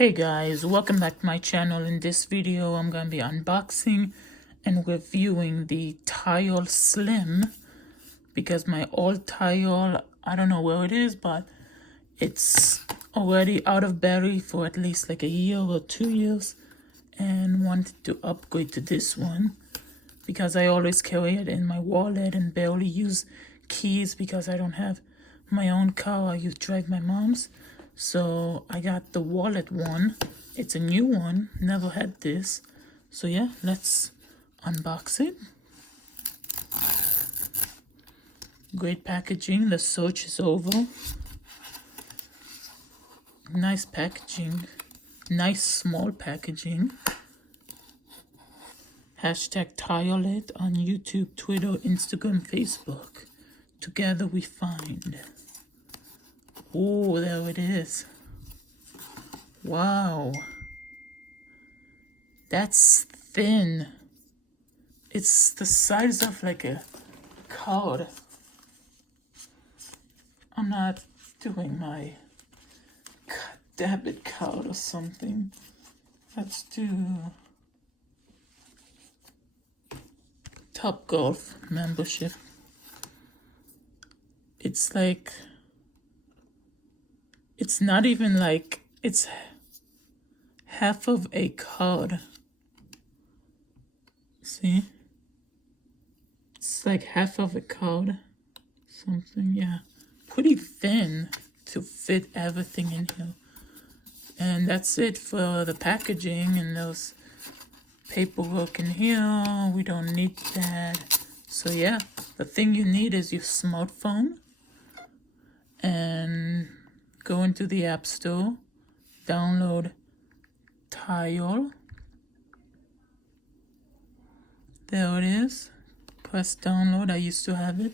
Hey guys, welcome back to my channel. In this video I'm going to be unboxing and reviewing the Tile Slim because my old Tile, I don't know where it is, but it's already out of battery for at least like a year or 2 years, and wanted to upgrade to this one because I always carry it in my wallet and barely use keys because I don't have my own car. I drive my mom's. So I got the wallet one. It's a new one. Never had this. So yeah, let's unbox it. Great packaging. The search is over. Nice packaging. Nice small packaging. Hashtag TileIt on YouTube, Twitter, Instagram, Facebook. Together we find. Oh, there it is. Wow. That's thin. It's the size of like a card. I'm not doing my debit card or something. Let's do Top Golf membership. It's like, it's not even like, it's half of a card. See? It's like half of a card. Something, yeah. Pretty thin to fit everything in here. And that's it for the packaging and those paperwork in here. We don't need that. So yeah, the thing you need is your smartphone. And go into the App Store, download Tile. There it is. Press download. I used to have it.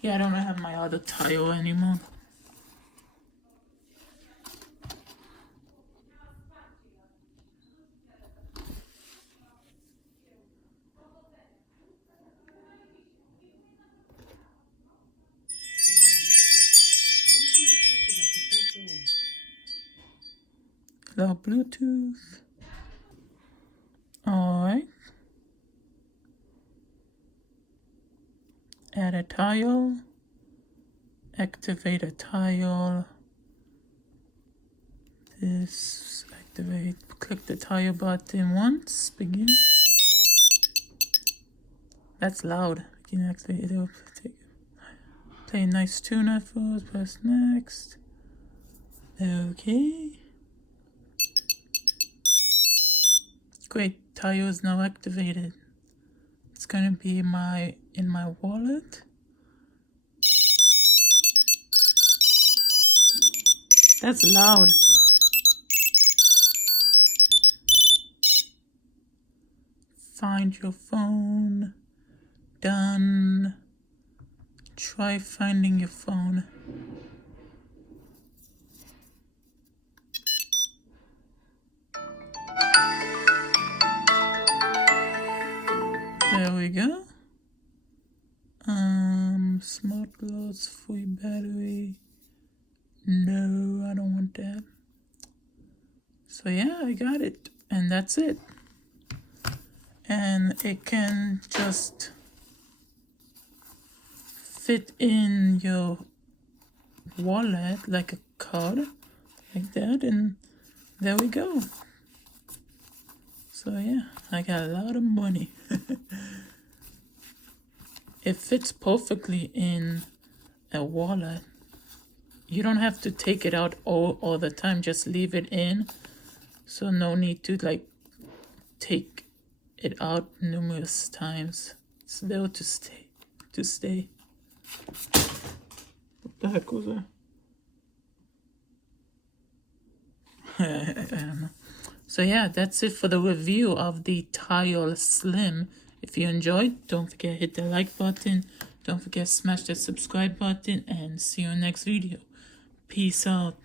Yeah, I don't have my other Tile anymore. The Bluetooth. Alright. Add a tile. Activate a tile. This activate. Click the tile button once. Begin. That's loud. You can activate it. It'll play a nice tune at first. Press next. Okay. Great, Tile is now activated. It's gonna be in my wallet. That's loud. Find your phone. Done. Try finding your phone. There we go. Smart clothes, free battery. No, I don't want that. So yeah, I got it. And that's it. And it can just fit in your wallet like a card, like that. And there we go. So yeah, I got a lot of money. It fits perfectly in a wallet. You don't have to take it out all the time. Just leave it in. So no need to like take it out numerous times. It's there to stay. What the heck was that? I don't know. So yeah, that's it for the review of the Tile Slim. If you enjoyed, don't forget to hit the like button. Don't forget to smash the subscribe button, and see you in the next video. Peace out.